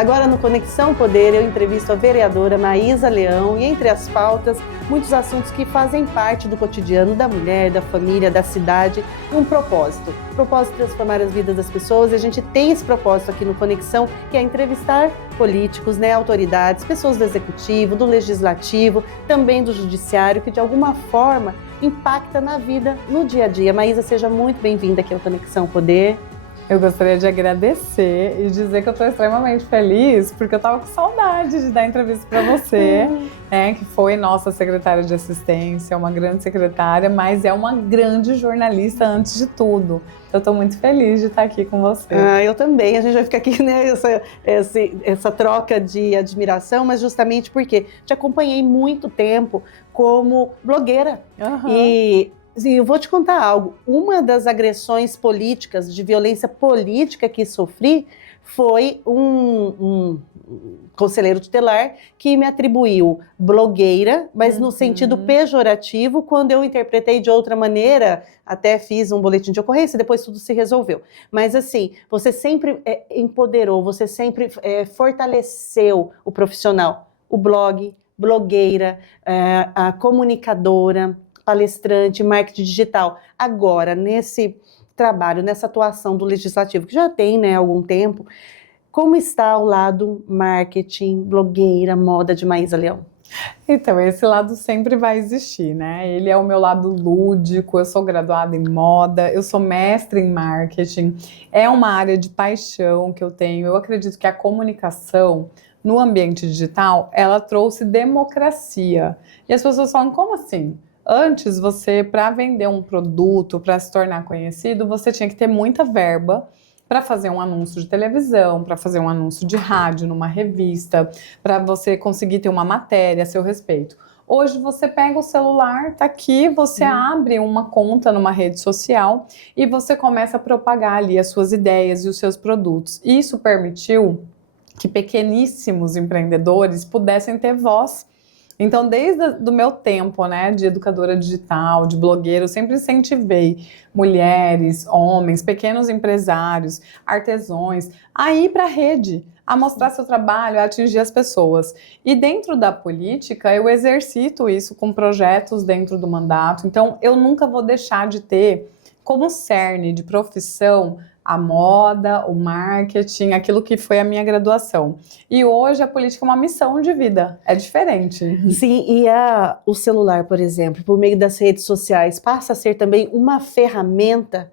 Agora no Conexão Poder eu entrevisto a vereadora Maísa Leão e entre as pautas, muitos assuntos que fazem parte do cotidiano da mulher, da família, da cidade e um propósito. O propósito de transformar as vidas das pessoas e a gente tem esse propósito aqui no Conexão, que é entrevistar políticos, autoridades, pessoas do executivo, do legislativo, também do judiciário, que de alguma forma impacta na vida, no dia a dia. Maísa, seja muito bem-vinda aqui ao Conexão Poder. Eu gostaria de agradecer e dizer que eu estou extremamente feliz, porque eu estava com saudade de dar entrevista para você, que foi nossa secretária de assistência, uma grande secretária, mas é uma grande jornalista antes de tudo. Eu estou muito feliz de estar aqui com você. Eu também. A gente vai ficar aqui, essa troca de admiração, mas justamente porque te acompanhei muito tempo como blogueira. E eu vou te contar algo. Uma das agressões políticas, de violência política que sofri, foi um conselheiro tutelar que me atribuiu blogueira, mas no sentido pejorativo, quando eu interpretei de outra maneira, até fiz um boletim de ocorrência, depois tudo se resolveu. Mas assim, você sempre empoderou, você sempre fortaleceu o profissional, o blog, blogueira, a comunicadora, palestrante, marketing digital. Agora, nesse trabalho, nessa atuação do legislativo, que já tem há algum tempo, como está o lado marketing, blogueira, moda de Maísa Leão? Então, esse lado sempre vai existir, Ele é o meu lado lúdico, eu sou graduada em moda, eu sou mestre em marketing, é uma área de paixão que eu tenho. Eu acredito que a comunicação no ambiente digital, ela trouxe democracia. E as pessoas falam, como assim? Antes, você, para vender um produto, para se tornar conhecido, você tinha que ter muita verba para fazer um anúncio de televisão, para fazer um anúncio de rádio numa revista, para você conseguir ter uma matéria a seu respeito. Hoje você pega o celular, tá aqui, você abre uma conta numa rede social e você começa a propagar ali as suas ideias e os seus produtos. Isso permitiu que pequeníssimos empreendedores pudessem ter voz. Então, desde o meu tempo, de educadora digital, de blogueira, eu sempre incentivei mulheres, homens, pequenos empresários, artesãos, a ir para a rede, a mostrar seu trabalho, a atingir as pessoas. E dentro da política, eu exercito isso com projetos dentro do mandato. Então, eu nunca vou deixar de ter como cerne de profissão a moda, o marketing, aquilo que foi a minha graduação. E hoje a política é uma missão de vida, é diferente. Sim, e o celular, por exemplo, por meio das redes sociais, passa a ser também uma ferramenta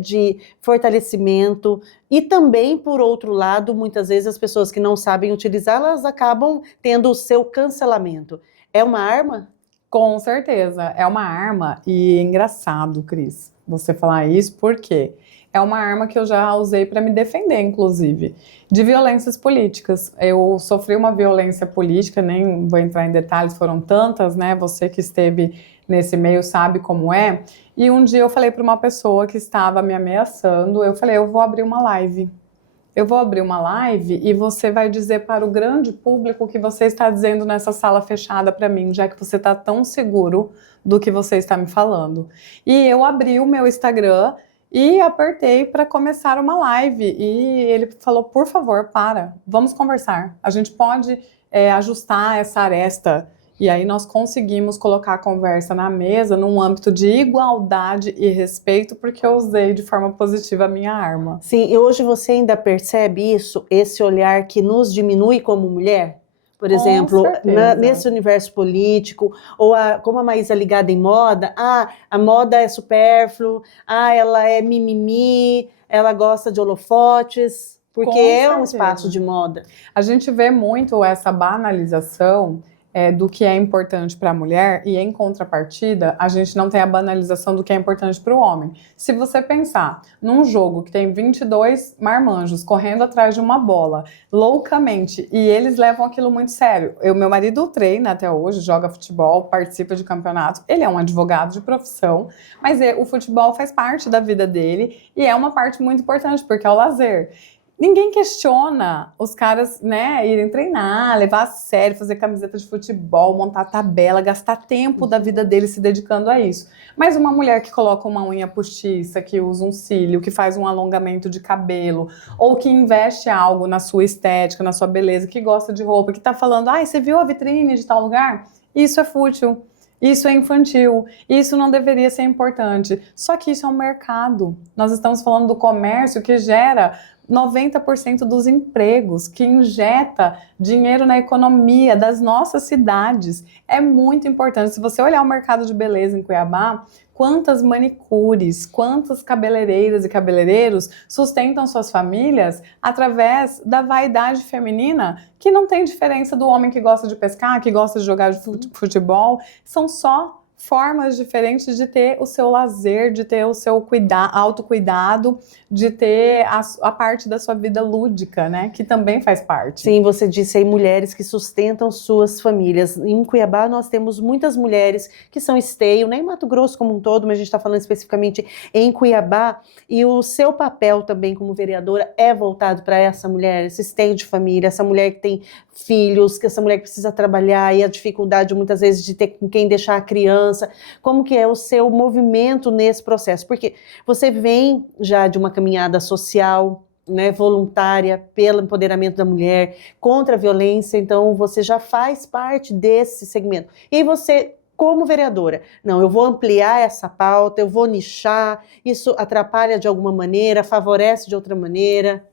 de fortalecimento e também, por outro lado, muitas vezes as pessoas que não sabem utilizar, elas acabam tendo o seu cancelamento. É uma arma? Com certeza, é uma arma e é engraçado, Cris, você falar isso, porque é uma arma que eu já usei para me defender, inclusive, de violências políticas. Eu sofri uma violência política, nem vou entrar em detalhes, foram tantas, Você que esteve nesse meio sabe como é. E um dia eu falei para uma pessoa que estava me ameaçando, eu falei, eu vou abrir uma live. Eu vou abrir uma live e você vai dizer para o grande público o que você está dizendo nessa sala fechada para mim, já que você está tão seguro do que você está me falando. E eu abri o meu Instagram e apertei para começar uma live e ele falou, por favor, vamos conversar. A gente pode ajustar essa aresta. E aí nós conseguimos colocar a conversa na mesa num âmbito de igualdade e respeito, porque eu usei de forma positiva a minha arma. Sim, e hoje você ainda percebe isso, esse olhar que nos diminui como mulher? Por exemplo, nesse universo político, ou como a Maísa é ligada em moda, a moda é supérfluo, ela é mimimi, ela gosta de holofotes, porque é um espaço de moda. A gente vê muito essa banalização do que é importante para a mulher e, em contrapartida, a gente não tem a banalização do que é importante para o homem. Se você pensar num jogo que tem 22 marmanjos correndo atrás de uma bola, loucamente, e eles levam aquilo muito sério. Meu marido treina até hoje, joga futebol, participa de campeonatos, ele é um advogado de profissão, mas o futebol faz parte da vida dele e é uma parte muito importante, porque é o lazer. ninguém questiona os caras, né, irem treinar, levar a sério, fazer camiseta de futebol, montar tabela, gastar tempo da vida deles se dedicando a isso. Mas uma mulher que coloca uma unha postiça, que usa um cílio, que faz um alongamento de cabelo, ou que investe algo na sua estética, na sua beleza, que gosta de roupa, que tá falando, ai, você viu a vitrine de tal lugar? Isso é fútil. Isso é infantil, isso não deveria ser importante. Só que isso é um mercado. Nós estamos falando do comércio que gera 90% dos empregos, que injeta dinheiro na economia das nossas cidades. É muito importante. Se você olhar o mercado de beleza em Cuiabá, quantas manicures, quantas cabeleireiras e cabeleireiros sustentam suas famílias através da vaidade feminina, que não tem diferença do homem que gosta de pescar, que gosta de jogar futebol, são só formas diferentes de ter o seu lazer, de ter o seu autocuidado, de ter a parte da sua vida lúdica, né? Que também faz parte. Sim, você disse aí mulheres que sustentam suas famílias. Em Cuiabá nós temos muitas mulheres que são esteio, nem em Mato Grosso como um todo, mas a gente está falando especificamente em Cuiabá, e o seu papel também como vereadora é voltado para essa mulher, esse esteio de família, essa mulher que tem filhos, que essa mulher que precisa trabalhar e a dificuldade muitas vezes de ter com quem deixar a criança. Como que é o seu movimento nesse processo? Porque você vem já de uma caminhada social, né, voluntária pelo empoderamento da mulher, contra a violência, então você já faz parte desse segmento. E aí você, como vereadora, não, eu vou ampliar essa pauta, eu vou nichar, isso atrapalha de alguma maneira, favorece de outra maneira?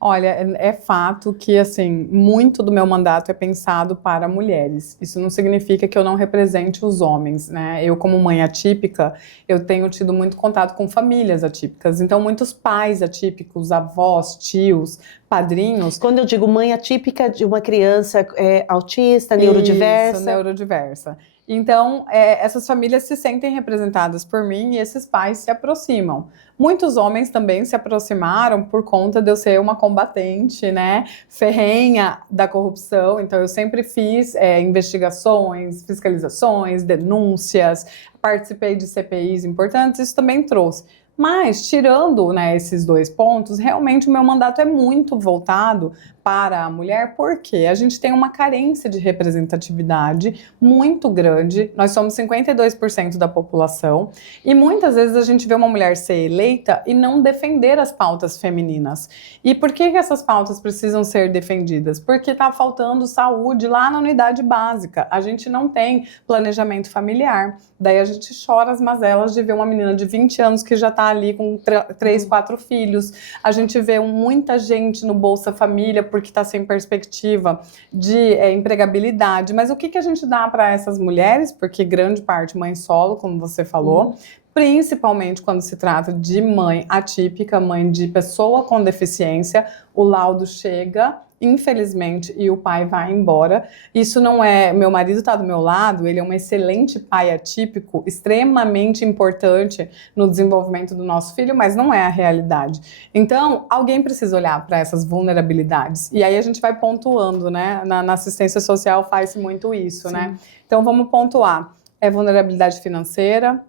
Olha, é fato que, assim, muito do meu mandato é pensado para mulheres. Isso não significa que eu não represente os homens, né? Eu, como mãe atípica, eu tenho tido muito contato com famílias atípicas. Então, muitos pais atípicos, avós, tios, padrinhos... Quando eu digo mãe atípica de uma criança autista, neurodiversa... Isso, neurodiversa. Então, essas famílias se sentem representadas por mim e esses pais se aproximam. Muitos homens também se aproximaram por conta de eu ser uma combatente, né, ferrenha da corrupção. Então, eu sempre fiz investigações, fiscalizações, denúncias, participei de CPIs importantes, isso também trouxe. Mas, tirando, né, esses dois pontos, realmente o meu mandato é muito voltado para a mulher, porque a gente tem uma carência de representatividade muito grande. Nós somos 52% da população e muitas vezes a gente vê uma mulher ser eleita e não defender as pautas femininas. E por que essas pautas precisam ser defendidas? Porque está faltando saúde lá na unidade básica. A gente não tem planejamento familiar. Daí a gente chora as mazelas de ver uma menina de 20 anos que já está ali com 3, 4 filhos. A gente vê muita gente no Bolsa Família porque está sem perspectiva de empregabilidade. Mas o que a gente dá para essas mulheres? Porque grande parte mãe solo, como você falou, principalmente quando se trata de mãe atípica, mãe de pessoa com deficiência, o laudo chega, infelizmente, e o pai vai embora. Isso não é... Meu marido está do meu lado, ele é um excelente pai atípico, extremamente importante no desenvolvimento do nosso filho, mas não é a realidade. Então, alguém precisa olhar para essas vulnerabilidades. E aí a gente vai pontuando, né? Na assistência social faz-se muito isso, né? Então, vamos pontuar. Vulnerabilidade financeira,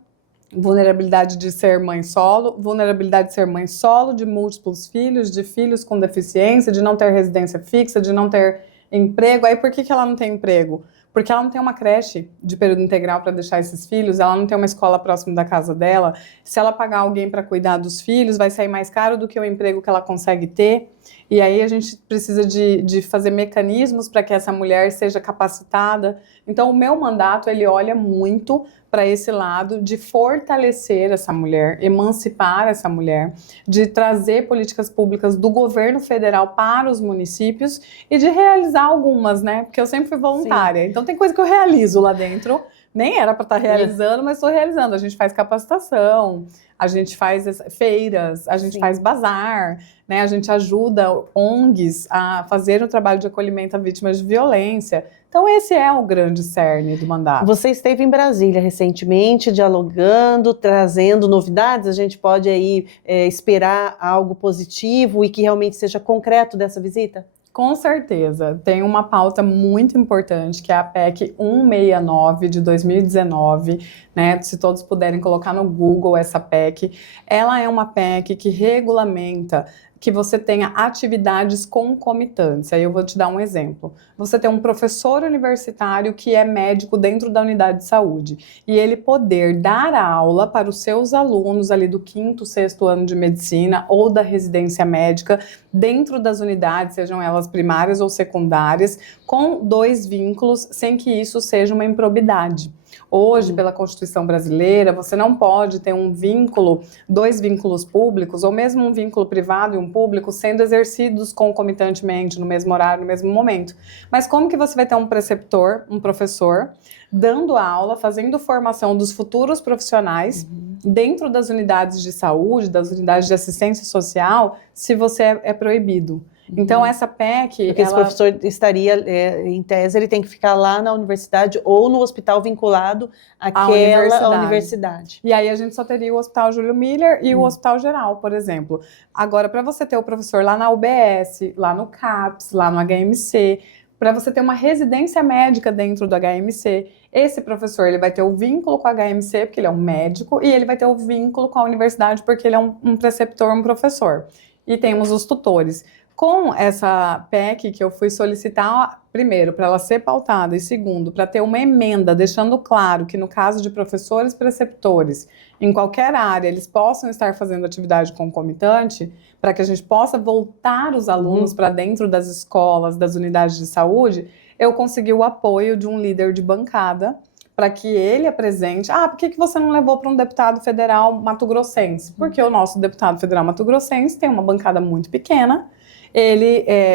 vulnerabilidade de ser mãe solo, vulnerabilidade de ser mãe solo, de múltiplos filhos, de filhos com deficiência, de não ter residência fixa, de não ter emprego. Aí por que ela não tem emprego? Porque ela não tem uma creche de período integral para deixar esses filhos, ela não tem uma escola próximo da casa dela. Se ela pagar alguém para cuidar dos filhos, vai sair mais caro do que o emprego que ela consegue ter. E aí a gente precisa de fazer mecanismos para que essa mulher seja capacitada. Então o meu mandato, ele olha muito para esse lado de fortalecer essa mulher, emancipar essa mulher, de trazer políticas públicas do governo federal para os municípios e de realizar algumas, né? Porque eu sempre fui voluntária, então tem coisa que eu realizo lá dentro, nem era para estar realizando, mas estou realizando. A gente faz capacitação, a gente faz feiras, a gente faz bazar, né? A gente ajuda ONGs a fazer o trabalho de acolhimento a vítimas de violência. Então esse é o grande cerne do mandato. Você esteve em Brasília recentemente, dialogando, trazendo novidades. A gente pode aí esperar algo positivo e que realmente seja concreto dessa visita? Com certeza. Tem uma pauta muito importante, que é a PEC 169 de 2019, né? Se todos puderem colocar no Google essa PEC. Ela é uma PEC que regulamenta que você tenha atividades concomitantes. Aí eu vou te dar um exemplo. Você tem um professor universitário que é médico dentro da unidade de saúde e ele poder dar aula para os seus alunos ali do 5º, 6º ano de medicina ou da residência médica dentro das unidades, sejam elas primárias ou secundárias, com 2 vínculos, sem que isso seja uma improbidade. Hoje, pela Constituição brasileira, você não pode ter um vínculo, 2 vínculos públicos, ou mesmo um vínculo privado e um público, sendo exercidos concomitantemente, no mesmo horário, no mesmo momento. Mas como que você vai ter um preceptor, um professor, dando aula, fazendo formação dos futuros profissionais dentro das unidades de saúde, das unidades de assistência social, se você é proibido? Então, essa PEC... Porque esse professor estaria, em tese, ele tem que ficar lá na universidade ou no hospital vinculado àquela universidade. E aí a gente só teria o Hospital Júlio Miller e o Hospital Geral, por exemplo. Agora, para você ter o professor lá na UBS, lá no CAPS, lá no HMC, para você ter uma residência médica dentro do HMC, esse professor ele vai ter o vínculo com a HMC, porque ele é um médico, e ele vai ter o vínculo com a universidade, porque ele é um preceptor, um professor. E temos os tutores. Com essa PEC que eu fui solicitar, primeiro, para ela ser pautada, e segundo, para ter uma emenda, deixando claro que no caso de professores preceptores, em qualquer área, eles possam estar fazendo atividade concomitante, para que a gente possa voltar os alunos para dentro das escolas, das unidades de saúde, eu consegui o apoio de um líder de bancada, para que ele apresente, por que você não levou para um deputado federal mato-grossense? Porque o nosso deputado federal mato-grossense tem uma bancada muito pequena,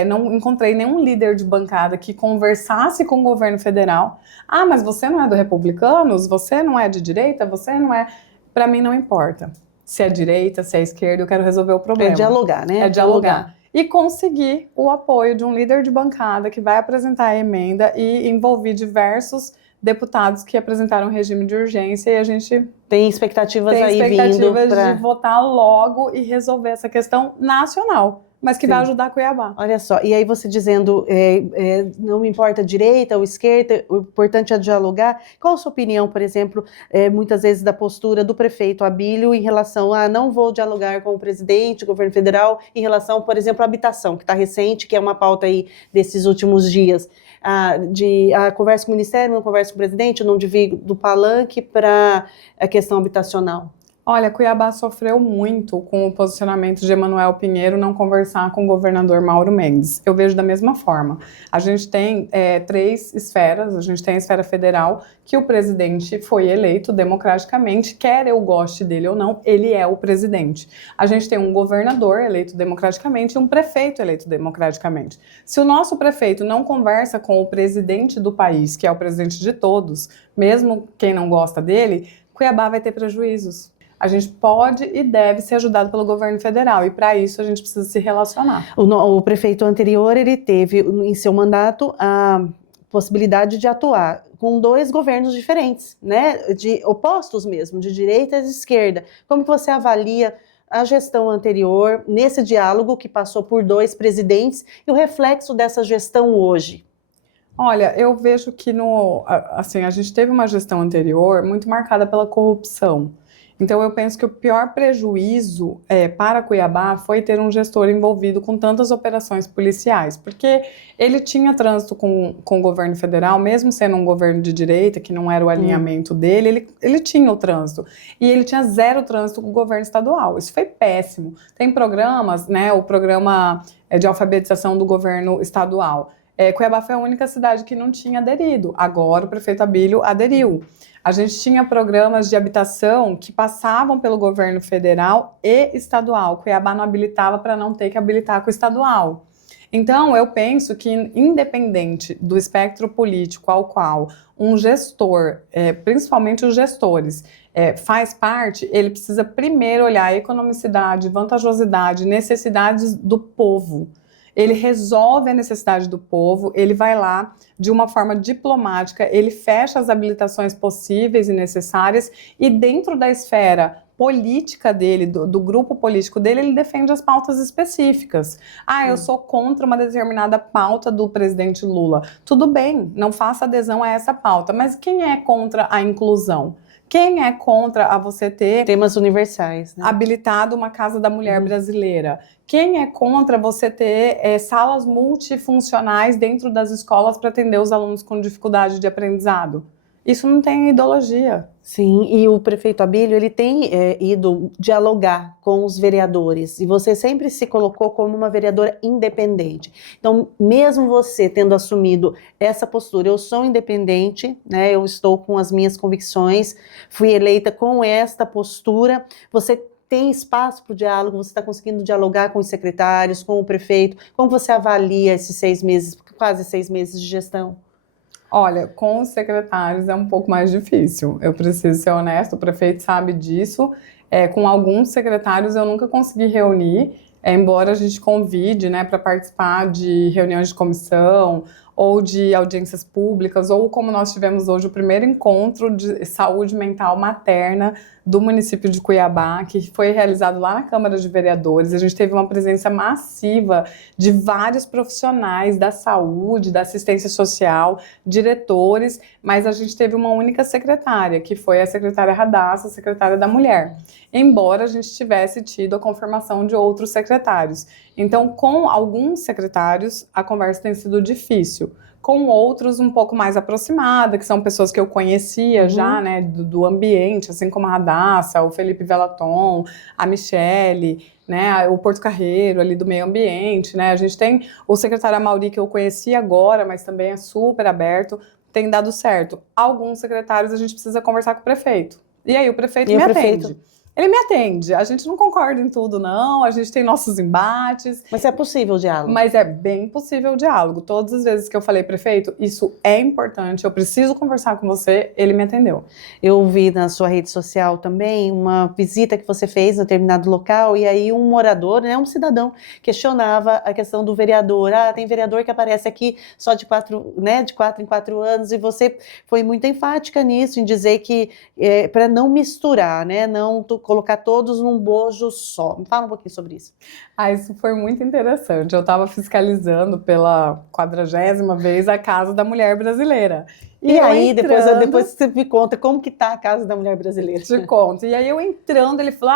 não encontrei nenhum líder de bancada que conversasse com o governo federal. Mas você não é do Republicanos? Você não é de direita? Você não é... Para mim não importa se é direita, se é esquerda, eu quero resolver o problema. É dialogar, né? É dialogar. E conseguir o apoio de um líder de bancada que vai apresentar a emenda e envolver diversos deputados que apresentaram regime de urgência, e a gente tem expectativas vindo de votar logo e resolver essa questão nacional, mas que vai ajudar Cuiabá. Olha só, e aí você dizendo, não me importa a direita ou esquerda, o importante é dialogar. Qual a sua opinião, por exemplo, muitas vezes da postura do prefeito Abílio em relação a não vou dialogar com o presidente, o governo federal, em relação, por exemplo, à habitação, que está recente, que é uma pauta aí desses últimos dias, conversa com o ministério, não conversa com o presidente, não divido do palanque para a questão habitacional? Olha, Cuiabá sofreu muito com o posicionamento de Emanuel Pinheiro não conversar com o governador Mauro Mendes. Eu vejo da mesma forma. A gente tem 3 esferas, a gente tem a esfera federal, que o presidente foi eleito democraticamente, quer eu goste dele ou não, ele é o presidente. A gente tem um governador eleito democraticamente e um prefeito eleito democraticamente. Se o nosso prefeito não conversa com o presidente do país, que é o presidente de todos, mesmo quem não gosta dele, Cuiabá vai ter prejuízos. A gente pode e deve ser ajudado pelo governo federal, e para isso a gente precisa se relacionar. O prefeito anterior, ele teve em seu mandato a possibilidade de atuar com 2 governos diferentes, né, de opostos mesmo, de direita e de esquerda. Como que você avalia a gestão anterior nesse diálogo que passou por 2 presidentes e o reflexo dessa gestão hoje? Olha, eu vejo que a gente teve uma gestão anterior muito marcada pela corrupção. Então eu penso que o pior prejuízo para Cuiabá foi ter um gestor envolvido com tantas operações policiais, porque ele tinha trânsito com o governo federal, mesmo sendo um governo de direita, que não era o alinhamento dele, ele tinha o trânsito, e ele tinha 0 trânsito com o governo estadual. Isso foi péssimo. Tem programas, né, o programa de alfabetização do governo estadual. Cuiabá foi a única cidade que não tinha aderido. Agora o prefeito Abílio aderiu. A gente tinha programas de habitação que passavam pelo governo federal e estadual. Cuiabá não habilitava para não ter que habilitar com o estadual. Então, eu penso que, independente do espectro político ao qual um gestor, principalmente os gestores, faz parte, ele precisa primeiro olhar a economicidade, vantajosidade, necessidades do povo. Ele resolve a necessidade do povo, ele vai lá de uma forma diplomática, ele fecha as habilitações possíveis e necessárias, e dentro da esfera política dele, do grupo político dele, ele defende as pautas específicas. Eu sou contra uma determinada pauta do presidente Lula. Tudo bem, não faça adesão a essa pauta, mas quem é contra a inclusão? Quem é contra a você ter temas universais, né? habilitado uma Casa da Mulher brasileira? Quem é contra você ter salas multifuncionais dentro das escolas para atender os alunos com dificuldade de aprendizado? Isso não tem ideologia. Sim, e o prefeito Abílio, ele tem ido dialogar com os vereadores, e você sempre se colocou como uma vereadora independente. Então, mesmo você tendo assumido essa postura, eu sou independente, né, eu estou com as minhas convicções, fui eleita com esta postura, você tem espaço para o diálogo, você está conseguindo dialogar com os secretários, com o prefeito, como você avalia esses 6 meses, quase 6 meses de gestão? Olha, com os secretários é um pouco mais difícil. Eu preciso ser honesta, o prefeito sabe disso. Com alguns secretários eu nunca consegui reunir, embora a gente convide, né, para participar de reuniões de comissão ou de audiências públicas, ou como nós tivemos hoje o primeiro encontro de saúde mental materna do município de Cuiabá, que foi realizado lá na Câmara de Vereadores. A gente teve uma presença massiva de vários profissionais da saúde, da assistência social, diretores, mas a gente teve uma única secretária, que foi a secretária Radassa, a secretária da Mulher, embora a gente tivesse tido a confirmação de outros secretários. Então, com alguns secretários, a conversa tem sido difícil. Com outros um pouco mais aproximada, que são pessoas que eu conhecia já, né, do ambiente, assim como a Radassa, o Felipe Velaton, a Michele, né, o Porto Carreiro ali do meio ambiente, né, a gente tem o secretário Amauri que eu conheci agora, mas também é super aberto, tem dado certo. Alguns secretários a gente precisa conversar com o prefeito, e aí o prefeito me atende. Ele me atende, a gente não concorda em tudo não, a gente tem nossos embates. Mas é possível o diálogo? Mas é bem possível o diálogo. Todas as vezes que eu falei, prefeito, isso é importante, eu preciso conversar com você, ele me atendeu. Eu vi na sua rede social também uma visita que você fez em determinado local, e aí um morador, né, um cidadão, questionava a questão do vereador. Tem vereador que aparece aqui só de 4 em 4 anos, e você foi muito enfática nisso, em dizer que para não misturar, né, não colocar todos num bojo só. Me fala um pouquinho sobre isso. Isso foi muito interessante. Eu estava fiscalizando pela 40ª vez a Casa da Mulher Brasileira. E aí, depois você me conta como que tá a Casa da Mulher Brasileira. Te conto. E aí eu entrando, ele falou,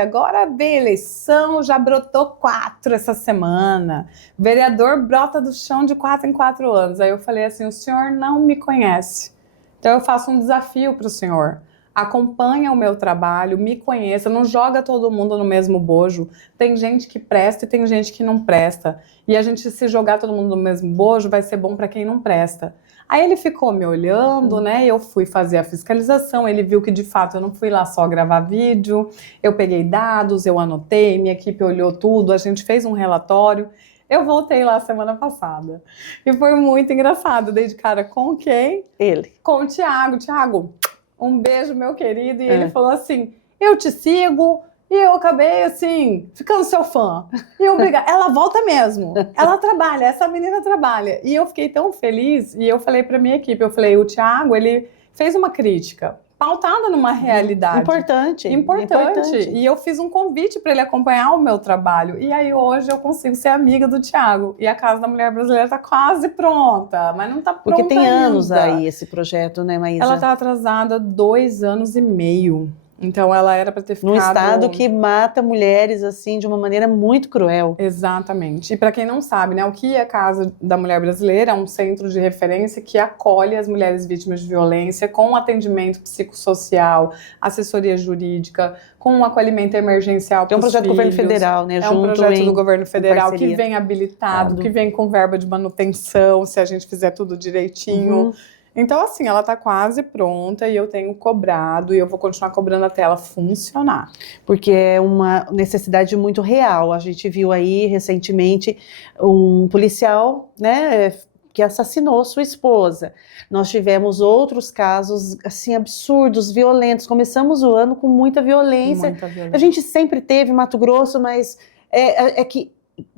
agora vem eleição, já brotou 4 essa semana. Vereador brota do chão de 4 em 4 anos. Aí eu falei assim, o senhor não me conhece. Então eu faço um desafio para o senhor. Acompanha o meu trabalho, me conheça, não joga todo mundo no mesmo bojo. Tem gente que presta e tem gente que não presta. E a gente, se jogar todo mundo no mesmo bojo, vai ser bom para quem não presta. Aí ele ficou me olhando, né? Eu fui fazer a fiscalização, ele viu que de fato eu não fui lá só gravar vídeo, eu peguei dados, eu anotei, minha equipe olhou tudo, a gente fez um relatório. Eu voltei lá semana passada. E foi muito engraçado. Dei de cara com quem? Ele. Com o Thiago. Thiago, um beijo, meu querido. E ele falou assim, eu te sigo, e eu acabei, assim, ficando seu fã. E obrigada. Ela volta mesmo. Ela trabalha, essa menina trabalha. E eu fiquei tão feliz, e eu falei pra minha equipe, eu falei, o Thiago, ele fez uma crítica pautada numa realidade. Importante. E eu fiz um convite para ele acompanhar o meu trabalho. E aí hoje eu consigo ser amiga do Thiago. E a Casa da Mulher Brasileira está quase pronta, mas não está pronta Porque tem ainda. anos aí esse projeto, né, Maísa? Ela está atrasada 2 anos e meio. Então ela era para ter ficado... Num estado que mata mulheres assim de uma maneira muito cruel. Exatamente. E para quem não sabe, né, o que é a Casa da Mulher Brasileira? É um centro de referência que acolhe as mulheres vítimas de violência com atendimento psicossocial, assessoria jurídica, com um acolhimento emergencial para os filhos. É um projeto do governo federal, né? É um projeto do governo federal que vem habilitado, que vem com verba de manutenção, se a gente fizer tudo direitinho. Então, assim, ela está quase pronta e eu tenho cobrado e eu vou continuar cobrando até ela funcionar. Porque é uma necessidade muito real. A gente viu aí recentemente um policial, né, que assassinou sua esposa. Nós tivemos outros casos, assim, absurdos, violentos. Começamos o ano com muita violência. Muita violência. A gente sempre teve Mato Grosso, mas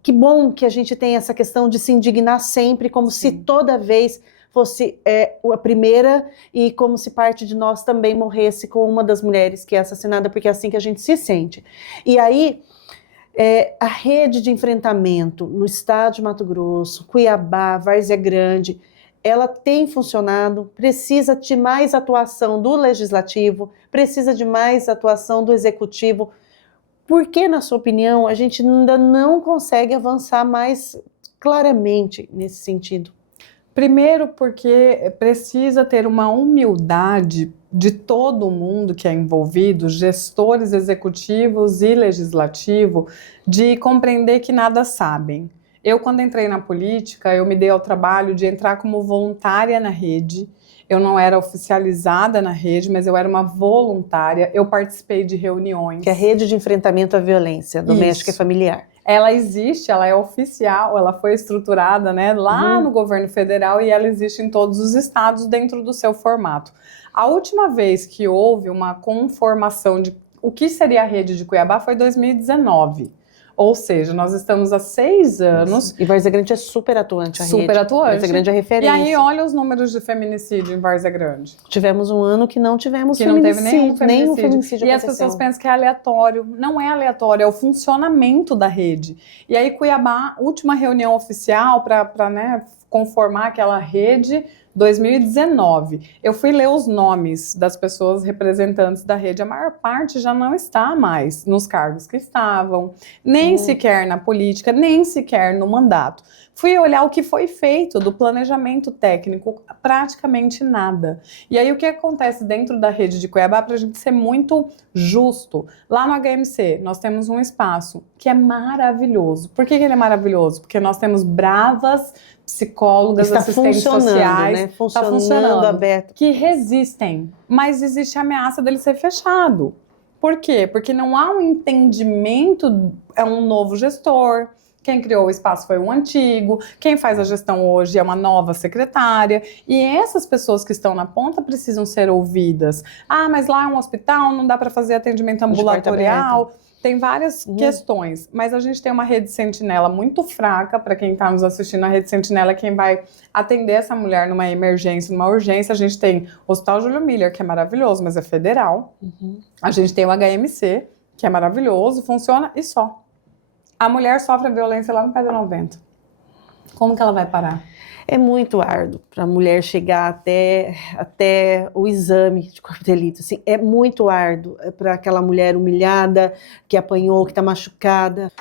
que bom que a gente tem essa questão de se indignar sempre, como se toda vez fosse a primeira, e como se parte de nós também morresse com uma das mulheres que é assassinada, porque é assim que a gente se sente. E aí, a rede de enfrentamento no estado de Mato Grosso, Cuiabá, Várzea Grande, ela tem funcionado, precisa de mais atuação do legislativo, precisa de mais atuação do executivo. Por que, na sua opinião, a gente ainda não consegue avançar mais claramente nesse sentido? Primeiro, porque precisa ter uma humildade de todo mundo que é envolvido, gestores executivos e legislativo, de compreender que nada sabem. Eu, quando entrei na política, eu me dei ao trabalho de entrar como voluntária na rede. Eu não era oficializada na rede, mas eu era uma voluntária. Eu participei de reuniões. Que é a rede de enfrentamento à violência doméstica e familiar. Ela existe, ela é oficial, ela foi estruturada, né, lá no governo federal e ela existe em todos os estados dentro do seu formato. A última vez que houve uma conformação de o que seria a rede de Cuiabá foi em 2019. Ou seja, nós estamos há 6 anos... E Várzea Grande é super atuante a rede. Super atuante. Várzea Grande é referência. E aí, olha os números de feminicídio em Várzea Grande. Tivemos um ano que não tivemos feminicídio. Não teve nenhum feminicídio. E as pessoas pensam que é aleatório. Não é aleatório, é o funcionamento da rede. E aí, Cuiabá, última reunião oficial para né, conformar aquela rede... 2019, eu fui ler os nomes das pessoas representantes da rede, a maior parte já não está mais nos cargos que estavam, nem sequer na política, nem sequer no mandato. Fui olhar o que foi feito do planejamento técnico, praticamente nada. E aí o que acontece dentro da rede de Cuiabá, para a gente ser muito justo, lá no HMC nós temos um espaço que é maravilhoso. Por que ele é maravilhoso? Porque nós temos bravas psicólogas, assistentes sociais, né? Funcionando aberto, que resistem, mas existe a ameaça dele ser fechado. Por quê? Porque não há um entendimento, é um novo gestor, quem criou o espaço foi um antigo, quem faz a gestão hoje é uma nova secretária, e essas pessoas que estão na ponta precisam ser ouvidas. Ah, mas lá é um hospital, não dá para fazer atendimento ambulatorial. Tem várias questões, mas a gente tem uma rede sentinela muito fraca. Para quem está nos assistindo, a rede sentinela é quem vai atender essa mulher numa emergência, numa urgência. A gente tem o Hospital Júlio Miller, que é maravilhoso, mas é federal. A gente tem o HMC, que é maravilhoso, funciona e só. A mulher sofre a violência lá no Pedra 90. Como que ela vai parar? É muito árduo para a mulher chegar até o exame de corpo de delito. Assim, é muito árduo para aquela mulher humilhada, que apanhou, que está machucada.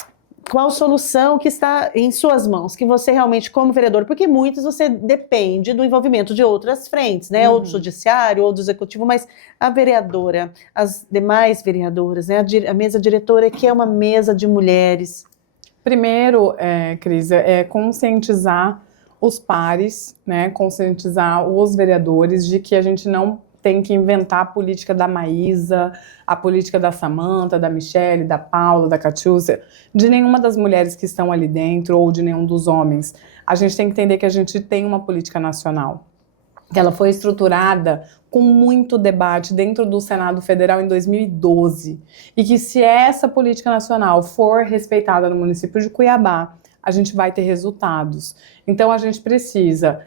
Qual solução que está em suas mãos, que você realmente, como vereador, porque muitos você depende do envolvimento de outras frentes, né? Ou do judiciário, ou do executivo, mas a vereadora, as demais vereadoras, né? A mesa diretora, que é uma mesa de mulheres. Primeiro, Cris, é conscientizar os pares, né, conscientizar os vereadores de que a gente não tem que inventar a política da Maísa, a política da Samanta, da Michele, da Paula, da Catiúcia, de nenhuma das mulheres que estão ali dentro ou de nenhum dos homens. A gente tem que entender que a gente tem uma política nacional, que ela foi estruturada com muito debate dentro do Senado Federal em 2012, e que se essa política nacional for respeitada no município de Cuiabá, a gente vai ter resultados. Então, a gente precisa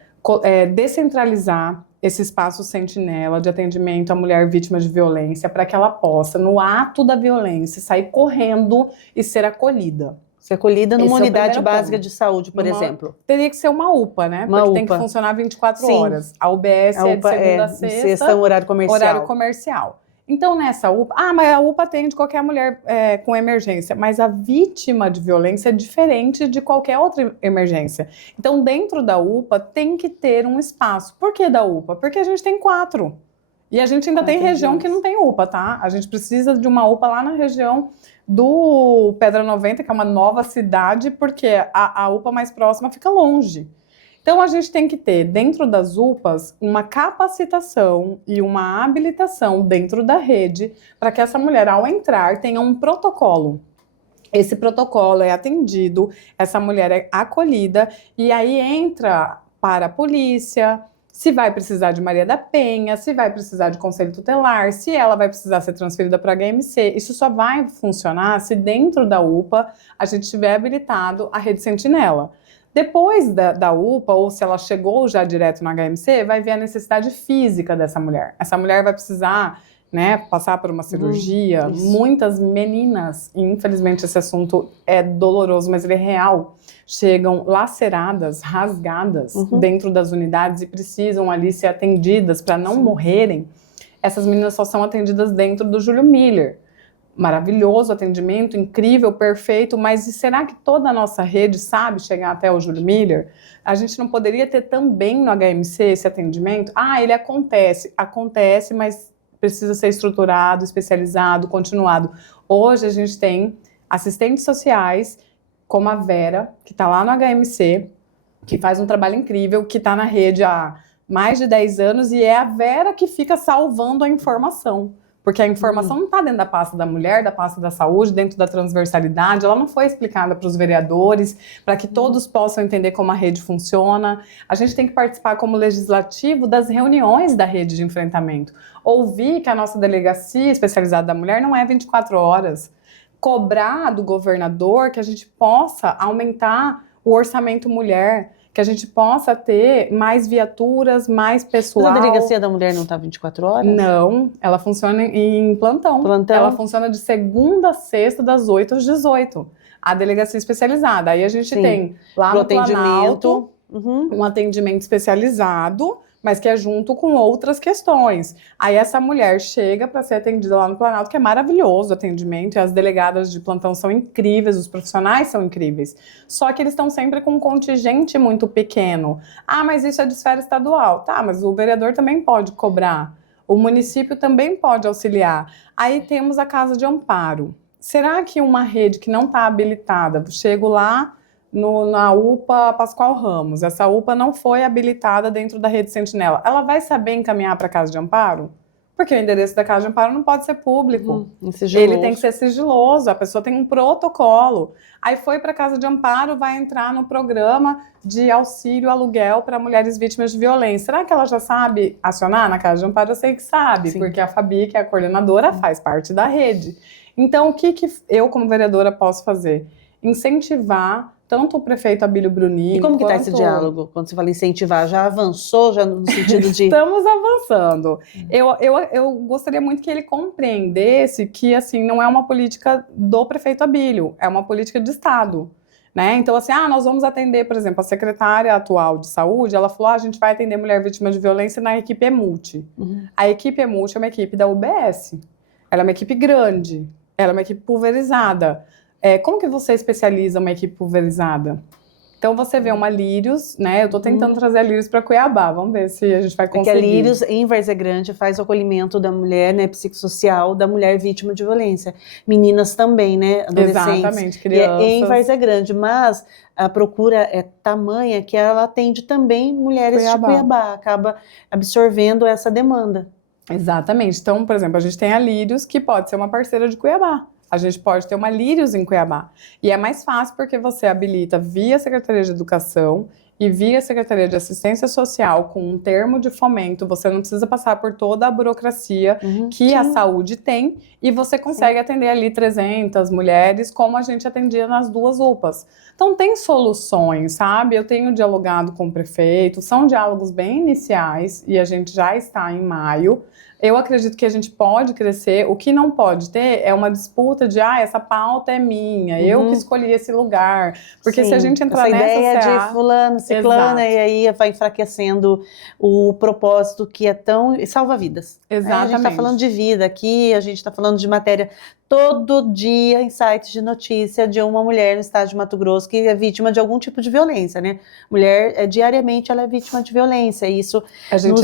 descentralizar esse espaço sentinela de atendimento à mulher vítima de violência para que ela possa, no ato da violência, sair correndo e ser acolhida. Ser acolhida numa unidade básica de saúde, por exemplo. Teria que ser uma UPA, né? Porque tem que funcionar 24 horas. A UBS é de segunda a sexta, horário comercial. Horário comercial. Então, nessa UPA... mas a UPA atende qualquer mulher com emergência. Mas a vítima de violência é diferente de qualquer outra emergência. Então, dentro da UPA, tem que ter um espaço. Por que da UPA? Porque a gente tem 4. E a gente ainda tem região que não tem UPA, tá? A gente precisa de uma UPA lá na região do Pedra 90, que é uma nova cidade, porque a UPA mais próxima fica longe. Então, a gente tem que ter, dentro das UPAs, uma capacitação e uma habilitação dentro da rede para que essa mulher, ao entrar, tenha um protocolo. Esse protocolo é atendido, essa mulher é acolhida e aí entra para a polícia, se vai precisar de Maria da Penha, se vai precisar de conselho tutelar, se ela vai precisar ser transferida para a HMC. Isso só vai funcionar se dentro da UPA a gente tiver habilitado a rede sentinela. Depois da UPA, ou se ela chegou já direto na HMC, vai ver a necessidade física dessa mulher. Essa mulher vai precisar né, passar por uma cirurgia, muitas meninas, e infelizmente esse assunto é doloroso, mas ele é real, chegam laceradas, rasgadas dentro das unidades e precisam ali ser atendidas para não morrerem. Essas meninas só são atendidas dentro do Júlio Miller. Maravilhoso atendimento, incrível, perfeito, mas e será que toda a nossa rede sabe chegar até o Júlio Miller? A gente não poderia ter também no HMC esse atendimento? Ah, ele acontece, mas precisa ser estruturado, especializado, continuado. Hoje a gente tem assistentes sociais, como a Vera, que está lá no HMC, que faz um trabalho incrível, que está na rede há mais de 10 anos, e é a Vera que fica salvando a informação. Porque a informação não está dentro da pasta da mulher, da pasta da saúde, dentro da transversalidade, ela não foi explicada para os vereadores, para que todos possam entender como a rede funciona. A gente tem que participar como legislativo das reuniões da rede de enfrentamento. Ouvir que a nossa delegacia especializada da mulher não é 24 horas. Cobrar do governador que a gente possa aumentar o orçamento mulher, que a gente possa ter mais viaturas, mais pessoal. Mas a delegacia da mulher não está 24 horas? Não, ela funciona em plantão. Ela funciona de segunda a sexta, das 8 às 18. A delegacia especializada. Aí a gente tem lá no Planalto um atendimento especializado, mas que é junto com outras questões. Aí essa mulher chega para ser atendida lá no Planalto, que é maravilhoso o atendimento, e as delegadas de plantão são incríveis, os profissionais são incríveis. Só que eles estão sempre com um contingente muito pequeno. Ah, mas isso é de esfera estadual. Tá, mas o vereador também pode cobrar. O município também pode auxiliar. Aí temos a Casa de Amparo. Será que uma rede que não está habilitada, chego lá na UPA Pascoal Ramos, essa UPA não foi habilitada dentro da rede Sentinela, ela vai saber encaminhar para a Casa de Amparo? Porque o endereço da Casa de Amparo não pode ser público. Ele tem que ser sigiloso, a pessoa tem um protocolo. Aí foi para a Casa de Amparo, vai entrar no programa de auxílio aluguel para mulheres vítimas de violência. Será que ela já sabe acionar na Casa de Amparo? Eu sei que sabe, porque a Fabi, que é a coordenadora, faz parte da rede. Então, o que eu, como vereadora, posso fazer? Incentivar tanto o prefeito Abílio Brunini... E como que está esse diálogo? Quando você fala incentivar, já avançou já no sentido de... Estamos avançando. Eu gostaria muito que ele compreendesse que, assim, não é uma política do prefeito Abílio, é uma política de Estado. Né? Então, assim, nós vamos atender, por exemplo, a secretária atual de saúde, ela falou, a gente vai atender mulher vítima de violência na equipe EMULTI. A equipe EMULTI é uma equipe da UBS. Ela é uma equipe grande, ela é uma equipe pulverizada. Como que você especializa uma equipe pulverizada? Então você vê uma Lírios, né? Eu tô tentando trazer a Lírios para Cuiabá, vamos ver se a gente vai conseguir. Porque a Lírios, em Várzea Grande, faz o acolhimento da mulher, né, psicossocial, da mulher vítima de violência. Meninas também, né, adolescentes. Exatamente, crianças. E é em Várzea Grande, mas a procura é tamanha que ela atende também mulheres de Cuiabá, acaba absorvendo essa demanda. Exatamente. Então, por exemplo, a gente tem a Lírios, que pode ser uma parceira de Cuiabá. A gente pode ter uma Lírios em Cuiabá. E é mais fácil porque você habilita via Secretaria de Educação e via Secretaria de Assistência Social com um termo de fomento. Você não precisa passar por toda a burocracia que a saúde tem e você consegue atender ali 300 mulheres como a gente atendia nas duas UPAs. Então tem soluções, sabe? Eu tenho dialogado com o prefeito, são diálogos bem iniciais e a gente já está em maio. Eu acredito que a gente pode crescer. O que não pode ter é uma disputa de essa pauta é minha, eu que escolhi esse lugar. Porque se a gente entrar essa nessa ideia de fulano, ciclana, e aí vai enfraquecendo o propósito que é tão... salva vidas. Exatamente. A gente está falando de vida aqui, a gente está falando de matéria todo dia em sites de notícia de uma mulher no estado de Mato Grosso que é vítima de algum tipo de violência, né? Mulher, diariamente, ela é vítima de violência. E isso a gente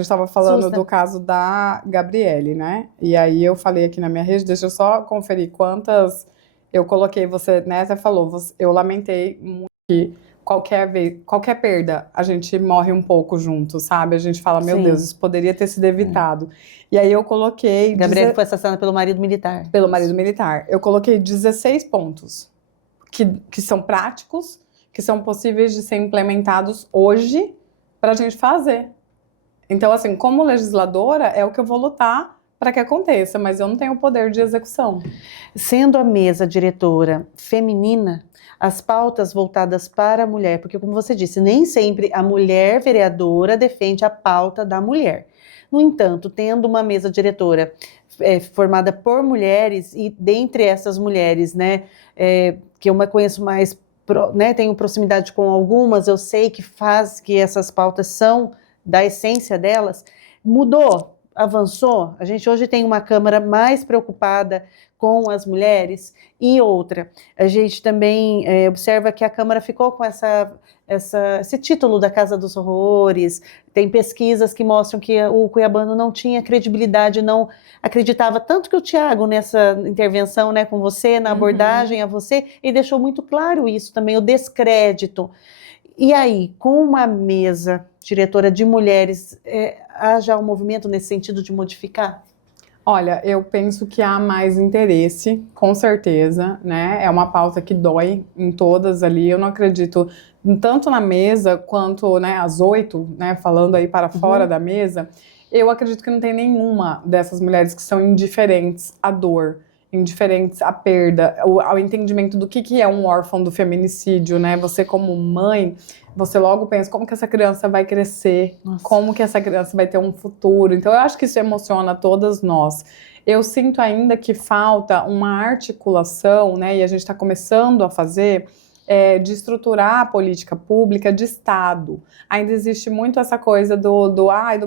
estava falando do caso da Gabriele, né? E aí eu falei aqui na minha rede, deixa eu só conferir quantas eu coloquei, você falou, eu lamentei muito que qualquer perda, a gente morre um pouco junto, sabe? A gente fala, meu Deus, isso poderia ter sido evitado. E aí eu coloquei... Gabriele foi assassinada pelo marido militar. Pelo marido militar. Eu coloquei 16 pontos que são práticos, que são possíveis de ser implementados hoje para a gente fazer. Então, assim, como legisladora, é o que eu vou lutar para que aconteça, mas eu não tenho o poder de execução. Sendo a mesa diretora feminina, as pautas voltadas para a mulher, porque como você disse, nem sempre a mulher vereadora defende a pauta da mulher. No entanto, tendo uma mesa diretora formada por mulheres, e dentre essas mulheres, né, que eu conheço mais, né, tenho proximidade com algumas, eu sei que essas pautas são da essência delas, mudou, avançou. A gente hoje tem uma Câmara mais preocupada com as mulheres. E outra, a gente também observa que a Câmara ficou com esse título da Casa dos Horrores. Tem pesquisas que mostram que o cuiabano não tinha credibilidade, não acreditava, tanto que o Tiago, nessa intervenção, né, com você, na abordagem a você, ele deixou muito claro isso também, o descrédito. E aí, com uma mesa diretora de mulheres, há já um movimento nesse sentido de modificar? Olha, eu penso que há mais interesse, com certeza, né? É uma pauta que dói em todas ali. Eu não acredito tanto na mesa quanto, né, as 8, né, falando aí para fora da mesa. Eu acredito que não tem nenhuma dessas mulheres que são indiferentes à dor, indiferentes à perda, ao entendimento do que é um órfão do feminicídio, né? Você como mãe, você logo pensa como que essa criança vai crescer, como que essa criança vai ter um futuro. Então eu acho que isso emociona todas nós. Eu sinto ainda que falta uma articulação, né? E a gente está começando a fazer, de estruturar a política pública de Estado. Ainda existe muito essa coisa do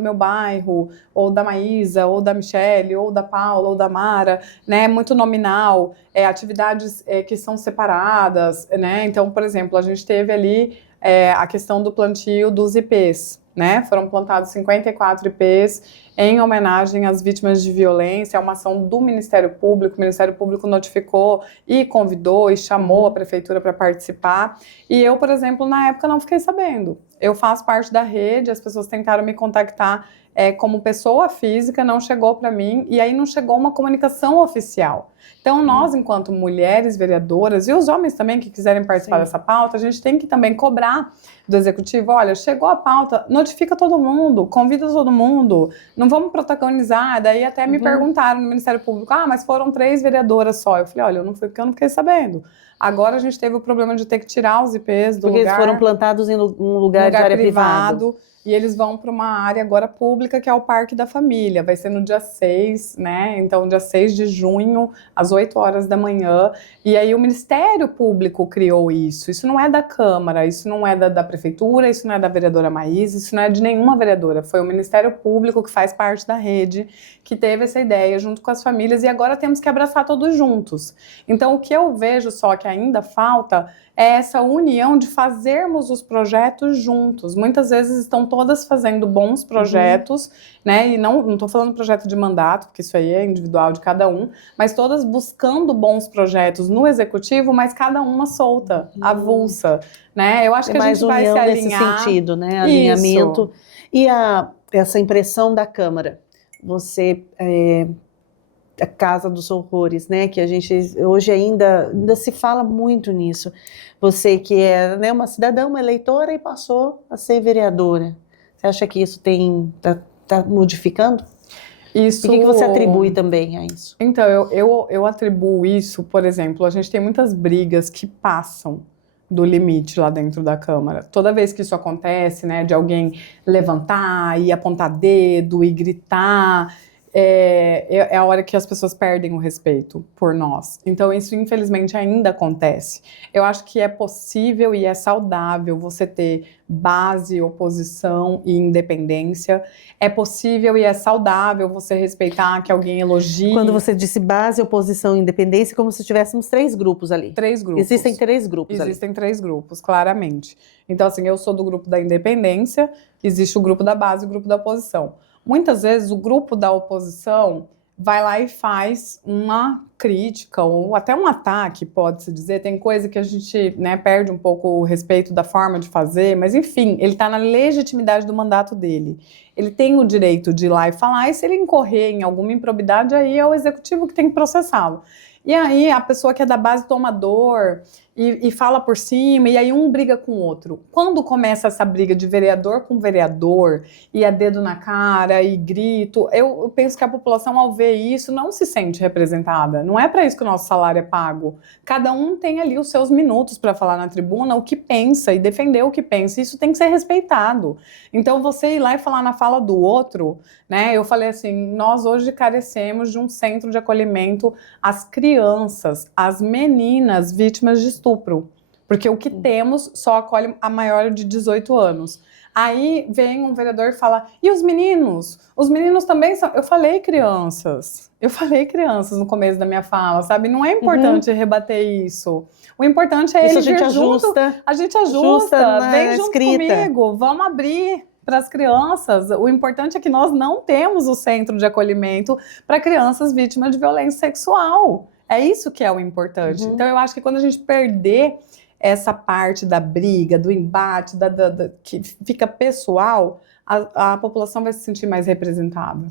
meu bairro, ou da Maísa, ou da Michele, ou da Paula, ou da Mara, né? Muito nominal, atividades que são separadas, né? Então, por exemplo, a gente teve ali a questão do plantio dos IPs, né? Foram plantados 54 IPs em homenagem às vítimas de violência, é uma ação do Ministério Público. O Ministério Público notificou e convidou e chamou a prefeitura para participar. E eu, por exemplo, na época não fiquei sabendo. Eu faço parte da rede, as pessoas tentaram me contactar como pessoa física, não chegou para mim, e aí não chegou uma comunicação oficial. Então, nós, enquanto mulheres vereadoras, e os homens também que quiserem participar dessa pauta, a gente tem que também cobrar do executivo: olha, chegou a pauta, notifica todo mundo, convida todo mundo, não vamos protagonizar. Daí até me perguntaram no Ministério Público: mas foram 3 vereadoras só. Eu falei: olha, eu não fui porque eu não fiquei sabendo. Agora a gente teve o problema de ter que tirar os IPs do lugar. Porque eles foram plantados em um lugar de área privado. E eles vão para uma área agora pública, que é o Parque da Família. Vai ser no dia 6, né? Então, dia 6 de junho, às 8 horas da manhã. E aí o Ministério Público criou isso. Isso não é da Câmara, isso não é da Prefeitura, isso não é da vereadora Maísa, isso não é de nenhuma vereadora. Foi o Ministério Público, que faz parte da rede, que teve essa ideia junto com as famílias, e agora temos que abraçar todos juntos. Então, o que eu vejo só que ainda falta é essa união de fazermos os projetos juntos. Muitas vezes estão todas fazendo bons projetos, né? E não estou falando projeto de mandato, porque isso aí é individual de cada um, mas todas buscando bons projetos no executivo, mas cada uma solta, avulsa, né? Eu acho que a gente vai se alinhar nesse sentido, né? Alinhamento. E essa impressão da Câmara, você a Casa dos Horrores, né? Que a gente hoje ainda se fala muito nisso. Você que é, né, uma cidadã, uma eleitora e passou a ser vereadora. Você acha que isso tá modificando? Isso... E o que você atribui também a isso? Então, eu atribuo isso, por exemplo, a gente tem muitas brigas que passam do limite lá dentro da Câmara. Toda vez que isso acontece, né, de alguém levantar e apontar dedo e gritar, é a hora que as pessoas perdem o respeito por nós. Então isso infelizmente ainda acontece. Eu acho que é possível e é saudável você ter base, oposição e independência. É possível e é saudável você respeitar que alguém elogie. Quando você disse base, oposição e independência, como se tivéssemos 3 grupos ali. 3 grupos. Existem 3 grupos ali. Existem 3 grupos, claramente. Então assim, eu sou do grupo da independência, existe o grupo da base e o grupo da oposição. Muitas vezes o grupo da oposição vai lá e faz uma crítica ou até um ataque, pode-se dizer. Tem coisa que a gente, né, perde um pouco o respeito da forma de fazer, mas enfim, ele está na legitimidade do mandato dele. Ele tem o direito de ir lá e falar, e se ele incorrer em alguma improbidade, aí é o executivo que tem que processá-lo. E aí a pessoa que é da base toma dor e fala por cima, e aí um briga com o outro. Quando começa essa briga de vereador com vereador, e é dedo na cara, e grito, eu penso que a população, ao ver isso, não se sente representada. Não é para isso que o nosso salário é pago. Cada um tem ali os seus minutos para falar na tribuna o que pensa e defender o que pensa. Isso tem que ser respeitado. Então, você ir lá e falar na fala do outro, né? Eu falei assim, nós hoje carecemos de um centro de acolhimento às crianças, às meninas vítimas de estupro. Porque o que temos só acolhe a maior de 18 anos. Aí vem um vereador e fala, e os meninos? Os meninos também são... Eu falei crianças no começo da minha fala, sabe? Não é importante rebater isso. O importante é isso ele vir junto. A gente ajusta, vem junto comigo, vamos abrir para as crianças. O importante é que nós não temos o centro de acolhimento para crianças vítimas de violência sexual. É isso que é o importante. Então, eu acho que quando a gente perder essa parte da briga, do embate, que fica pessoal, a população vai se sentir mais representada.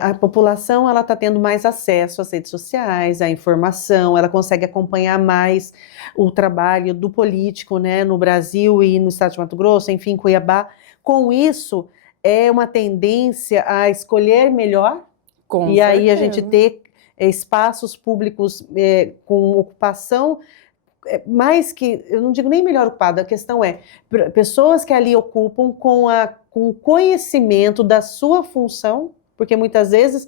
A população ela está tendo mais acesso às redes sociais, à informação, ela consegue acompanhar mais o trabalho do político, né, no Brasil e no estado de Mato Grosso, enfim, Cuiabá. Com isso, é uma tendência a escolher melhor, e certeza. Aí a gente ter espaços públicos com ocupação, mais que, eu não digo nem melhor ocupado, a questão é, pessoas que ali ocupam com o conhecimento da sua função, porque muitas vezes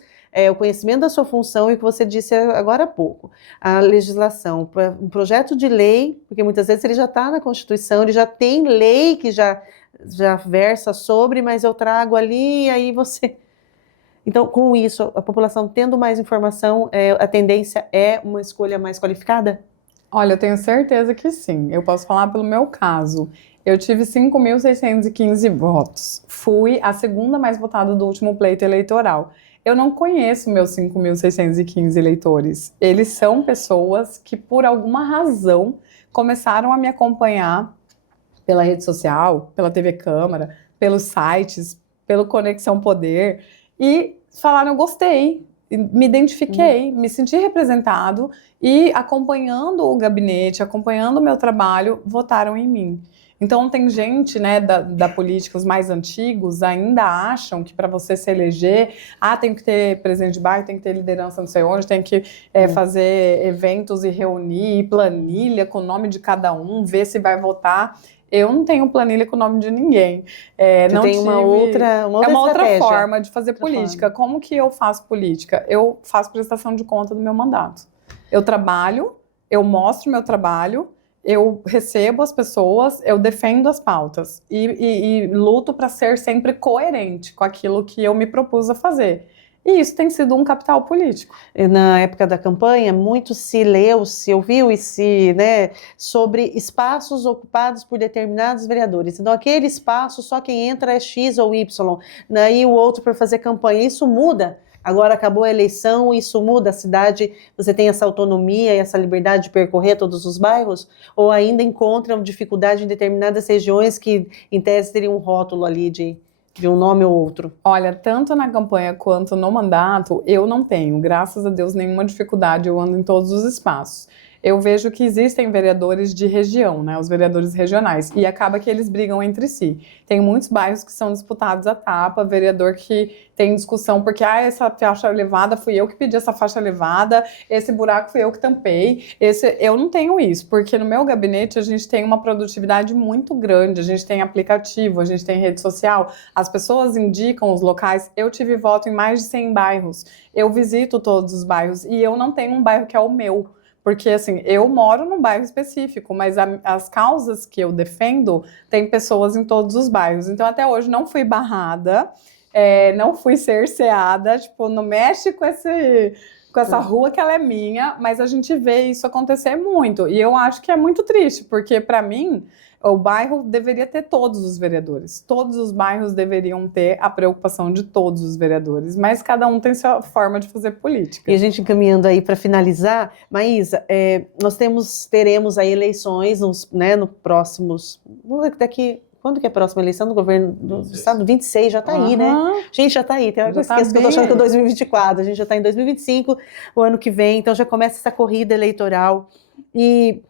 o conhecimento da sua função e o que você disse agora há pouco, a legislação, um projeto de lei, porque muitas vezes ele já está na Constituição, ele já tem lei que já versa sobre, mas eu trago ali, e aí você... Então, com isso, a população tendo mais informação, a tendência é uma escolha mais qualificada? Olha, eu tenho certeza que sim. Eu posso falar pelo meu caso. Eu tive 5.615 votos. Fui a segunda mais votada do último pleito eleitoral. Eu não conheço meus 5.615 eleitores. Eles são pessoas que, por alguma razão, começaram a me acompanhar pela rede social, pela TV Câmara, pelos sites, pelo Conexão Poder, e falaram, eu gostei, me identifiquei, me senti representado, e acompanhando o gabinete, acompanhando o meu trabalho, votaram em mim. Então tem gente, né, da política, os mais antigos, ainda acham que para você se eleger, tem que ter presidente de bairro, tem que ter liderança não sei onde, tem que fazer eventos e reunir planilha com o nome de cada um, ver se vai votar. Eu não tenho planilha com o nome de ninguém. Não tem uma outra forma de fazer política. Como que eu faço política? Eu faço prestação de conta do meu mandato. Eu trabalho, eu mostro meu trabalho, eu recebo as pessoas, eu defendo as pautas e luto para ser sempre coerente com aquilo que eu me propus a fazer. E isso tem sido um capital político. Na época da campanha, muito se leu, se ouviu sobre espaços ocupados por determinados vereadores. Então, aquele espaço, só quem entra é X ou Y, e o outro para fazer campanha. Isso muda. Agora acabou a eleição, isso muda a cidade, você tem essa autonomia e essa liberdade de percorrer todos os bairros? Ou ainda encontram dificuldade em determinadas regiões que, em tese, teriam um rótulo ali de um nome ou outro? Olha, tanto na campanha quanto no mandato, eu não tenho, graças a Deus, nenhuma dificuldade, eu ando em todos os espaços. Eu vejo que existem vereadores de região, né, os vereadores regionais, e acaba que eles brigam entre si. Tem muitos bairros que são disputados à tapa, vereador que tem discussão porque, essa faixa elevada, fui eu que pedi essa faixa elevada, esse buraco fui eu que tampei, eu não tenho isso, porque no meu gabinete a gente tem uma produtividade muito grande, a gente tem aplicativo, a gente tem rede social, as pessoas indicam os locais, eu tive voto em mais de 100 bairros, eu visito todos os bairros, e eu não tenho um bairro que é o meu, porque, assim, eu moro num bairro específico, mas as causas que eu defendo, tem pessoas em todos os bairros. Então, até hoje, não fui barrada, não fui cerceada, não mexe com essa rua que ela é minha, mas a gente vê isso acontecer muito. E eu acho que é muito triste, porque, para mim, o bairro deveria ter todos os vereadores. Todos os bairros deveriam ter a preocupação de todos os vereadores, mas cada um tem sua forma de fazer política. E a gente encaminhando aí para finalizar, Maísa, nós teremos aí eleições no próximos, daqui Quando que é a próxima eleição do governo do estado? 26, já tá aí, né? Gente, já tá aí. Tem hora que eu esqueço que eu tô achando que é 2024. A gente já tá em 2025, o ano que vem. Então já começa essa corrida eleitoral. E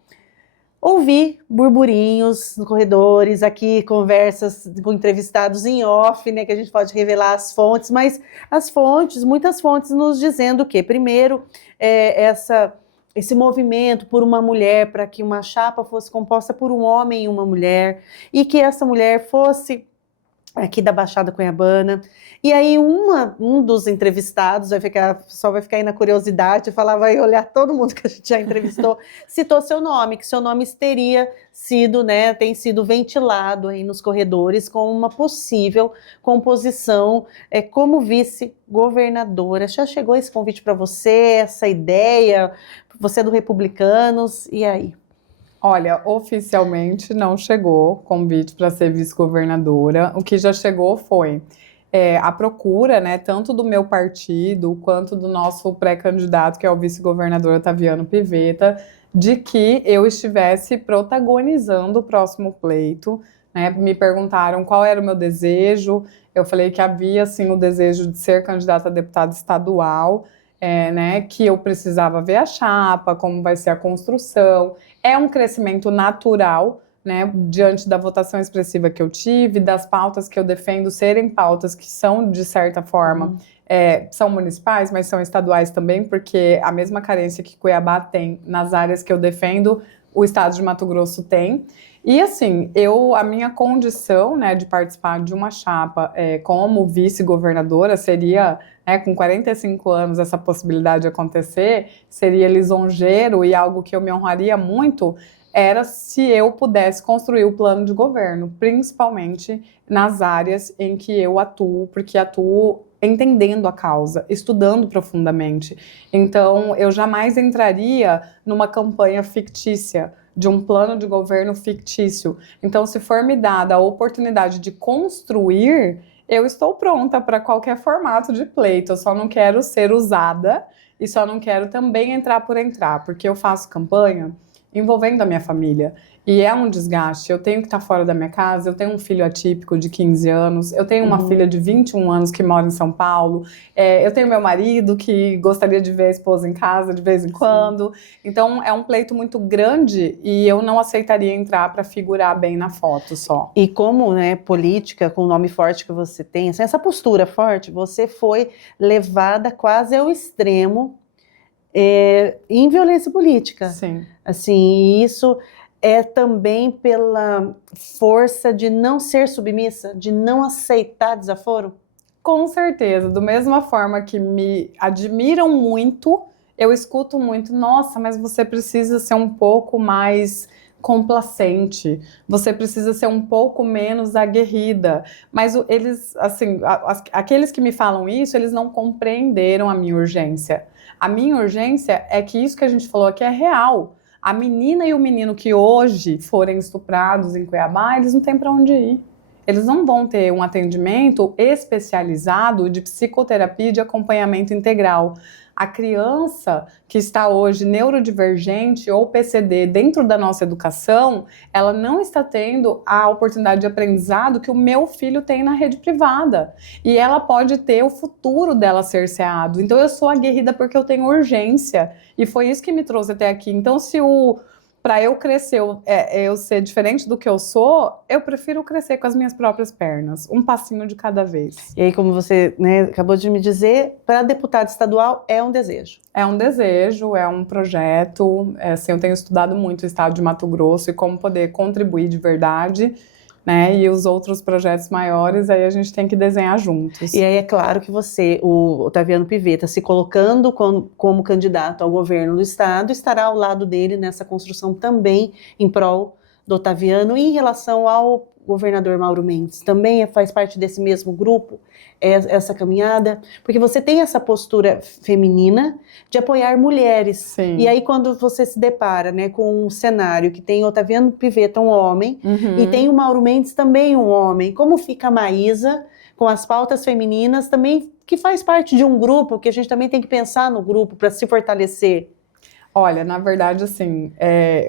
ouvi burburinhos nos corredores, aqui conversas com entrevistados em off, né, que a gente pode revelar as fontes, mas as fontes, muitas fontes nos dizendo o quê? Primeiro, esse movimento por uma mulher, para que uma chapa fosse composta por um homem e uma mulher, e que essa mulher fosse aqui da Baixada Cuiabana. E aí um dos entrevistados, só vai ficar aí na curiosidade, vai olhar todo mundo que a gente já entrevistou, citou seu nome, que seu nome teria sido, né, tem sido ventilado aí nos corredores com uma possível composição como vice-governadora. Já chegou esse convite para você, essa ideia? Você é do Republicanos, e aí? Olha, oficialmente não chegou convite para ser vice-governadora. O que já chegou foi a procura, né, tanto do meu partido quanto do nosso pré-candidato, que é o vice-governador Otaviano Pivetta, de que eu estivesse protagonizando o próximo pleito, né? Me perguntaram qual era o meu desejo. Eu falei que havia, sim, o desejo de ser candidata a deputada estadual, né, que eu precisava ver a chapa, como vai ser a construção. É um crescimento natural, né, diante da votação expressiva que eu tive, das pautas que eu defendo serem pautas que são, de certa forma, são municipais, mas são estaduais também, porque a mesma carência que Cuiabá tem nas áreas que eu defendo, o estado de Mato Grosso tem. E assim, a minha condição, né, de participar de uma chapa como vice-governadora seria, né, com 45 anos, essa possibilidade de acontecer, seria lisonjeiro, e algo que eu me honraria muito era se eu pudesse construir o plano de governo, principalmente nas áreas em que eu atuo, porque atuo entendendo a causa, estudando profundamente. Então, eu jamais entraria numa campanha fictícia, de um plano de governo fictício. Então, se for me dada a oportunidade de construir, eu estou pronta para qualquer formato de pleito. Eu só não quero ser usada e só não quero também entrar por entrar, porque eu faço campanha envolvendo a minha família. E é um desgaste. Eu tenho que estar fora da minha casa, eu tenho um filho atípico de 15 anos, eu tenho uma filha de 21 anos que mora em São Paulo, eu tenho meu marido que gostaria de ver a esposa em casa de vez em quando. Então, é um pleito muito grande e eu não aceitaria entrar para figurar bem na foto só. E como, né, política, com o nome forte que você tem, assim, essa postura forte, você foi levada quase ao extremo em violência política. Sim. Assim, isso é também pela força de não ser submissa, de não aceitar desaforo? Com certeza, da mesma forma que me admiram muito, eu escuto muito, nossa, mas você precisa ser um pouco mais complacente, você precisa ser um pouco menos aguerrida, mas eles, assim, aqueles que me falam isso, eles não compreenderam a minha urgência. A minha urgência é que isso que a gente falou aqui é real. A menina e o menino que hoje forem estuprados em Cuiabá, eles não têm para onde ir. Eles não vão ter um atendimento especializado de psicoterapia e de acompanhamento integral. A criança que está hoje neurodivergente ou PCD dentro da nossa educação, ela não está tendo a oportunidade de aprendizado que o meu filho tem na rede privada. E ela pode ter o futuro dela cerceado. Então eu sou aguerrida porque eu tenho urgência. E foi isso que me trouxe até aqui. Então para eu crescer, eu ser diferente do que eu sou, eu prefiro crescer com as minhas próprias pernas, um passinho de cada vez. E aí, como você, né, acabou de me dizer, para deputado estadual é um desejo. É um desejo, é um projeto, assim, eu tenho estudado muito o estado de Mato Grosso e como poder contribuir de verdade, né, e os outros projetos maiores, aí a gente tem que desenhar juntos. E aí é claro que você, o Otaviano Pivetta, se colocando como candidato ao governo do estado, estará ao lado dele nessa construção também em prol do Otaviano. E em relação ao governador Mauro Mendes, também faz parte desse mesmo grupo, essa caminhada? Porque você tem essa postura feminina de apoiar mulheres. Sim. E aí quando você se depara, né, com um cenário que tem Otaviano Pivetta, um homem, e tem o Mauro Mendes, também um homem, como fica a Maísa com as pautas femininas também, que faz parte de um grupo, que a gente também tem que pensar no grupo para se fortalecer? Olha, na verdade, assim,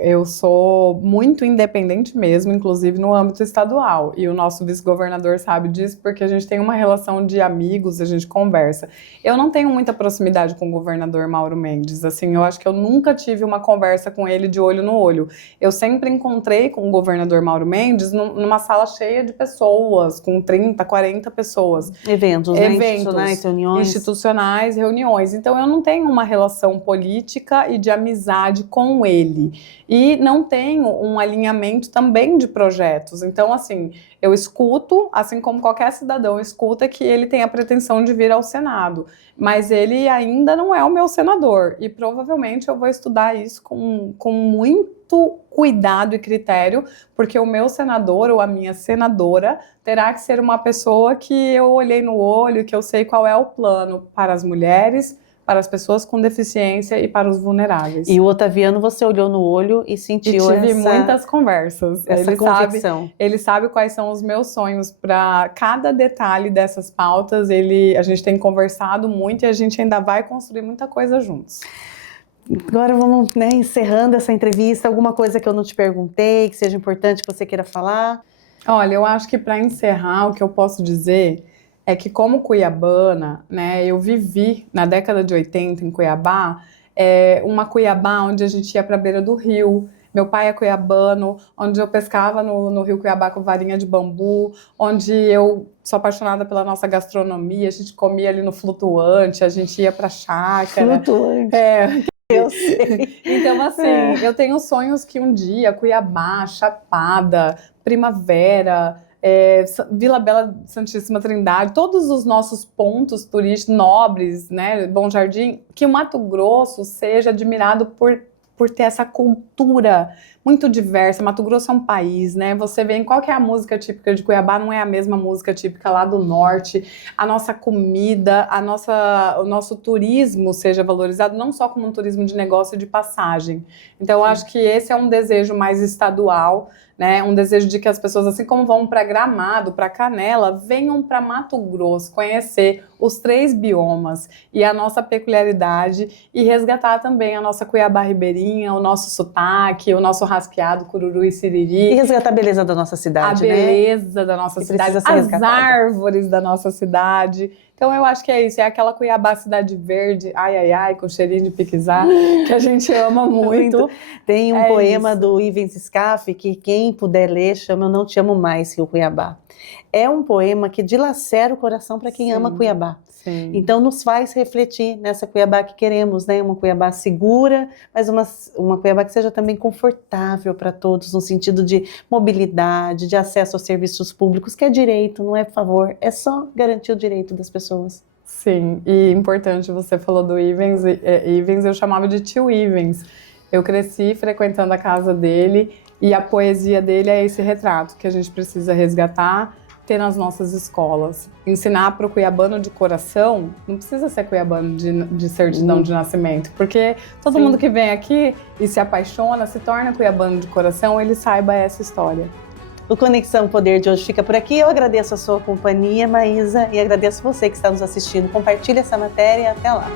eu sou muito independente mesmo, inclusive no âmbito estadual. E o nosso vice-governador sabe disso porque a gente tem uma relação de amigos, a gente conversa. Eu não tenho muita proximidade com o governador Mauro Mendes, assim, eu acho que eu nunca tive uma conversa com ele de olho no olho. Eu sempre encontrei com o governador Mauro Mendes numa sala cheia de pessoas, com 30, 40 pessoas. Eventos, né? Institucionais, reuniões. Institucionais, reuniões. Então, eu não tenho uma relação política e de amizade com ele. E não tenho um alinhamento também de projetos. Então, assim, eu escuto, assim como qualquer cidadão escuta, que ele tem a pretensão de vir ao Senado. Mas ele ainda não é o meu senador. E provavelmente eu vou estudar isso com muito cuidado e critério, porque o meu senador ou a minha senadora terá que ser uma pessoa que eu olhei no olho, que eu sei qual é o plano para as mulheres, para as pessoas com deficiência e para os vulneráveis. E o Otaviano, você olhou no olho e sentiu tive muitas conversas. Essa convicção. Ele sabe quais são os meus sonhos para cada detalhe dessas pautas. A gente tem conversado muito e a gente ainda vai construir muita coisa juntos. Agora vamos, né, encerrando essa entrevista. Alguma coisa que eu não te perguntei, que seja importante que você queira falar? Olha, eu acho que para encerrar, o que eu posso dizer é que como cuiabana, né, eu vivi na década de 80 em Cuiabá, uma Cuiabá onde a gente ia para a beira do rio. Meu pai é cuiabano, onde eu pescava no rio Cuiabá com varinha de bambu, onde eu sou apaixonada pela nossa gastronomia, a gente comia ali no flutuante, a gente ia para a chácara. Flutuante. Eu sei. Então, assim, eu tenho sonhos que um dia Cuiabá, Chapada, Primavera, Vila Bela Santíssima Trindade, todos os nossos pontos turísticos nobres, né, Bom Jardim, que o Mato Grosso seja admirado por ter essa cultura muito diversa. Mato Grosso é um país, né? Você vê em qual que é a música típica de Cuiabá, não é a mesma música típica lá do norte. A nossa comida, o nosso turismo seja valorizado, não só como um turismo de negócio e de passagem. Então, eu acho que esse é um desejo mais estadual, né? Um desejo de que as pessoas, assim como vão para Gramado, para Canela, venham para Mato Grosso conhecer os 3 biomas e a nossa peculiaridade e resgatar também a nossa Cuiabá ribeirinha, o nosso sotaque, o nosso raspeado, cururu e siriri. E resgatar a beleza da nossa cidade, né? A beleza da nossa cidade, as árvores da nossa cidade. Então eu acho que é isso, é aquela Cuiabá cidade verde, ai, ai, ai, com cheirinho de piquizá, que a gente ama muito. Tem um poema do Ivens Scaff, que quem puder ler, chama Eu Não Te Amo Mais, Rio Cuiabá. É um poema que dilacera o coração para quem ama Cuiabá. Sim. Então nos faz refletir nessa Cuiabá que queremos, né? Uma Cuiabá segura, mas uma Cuiabá que seja também confortável para todos, no sentido de mobilidade, de acesso aos serviços públicos, que é direito, não é favor, é só garantir o direito das pessoas. Sim, e importante, você falou do Ivens, Ivens eu chamava de tio Ivens. Eu cresci frequentando a casa dele e a poesia dele é esse retrato que a gente precisa resgatar, ter nas nossas escolas. Ensinar para o cuiabano de coração, não precisa ser cuiabano de certidão de nascimento, porque todo mundo que vem aqui e se apaixona, se torna cuiabano de coração, ele saiba essa história. O Conexão Poder de hoje fica por aqui. Eu agradeço a sua companhia, Maísa, e agradeço você que está nos assistindo. Compartilhe essa matéria e até lá.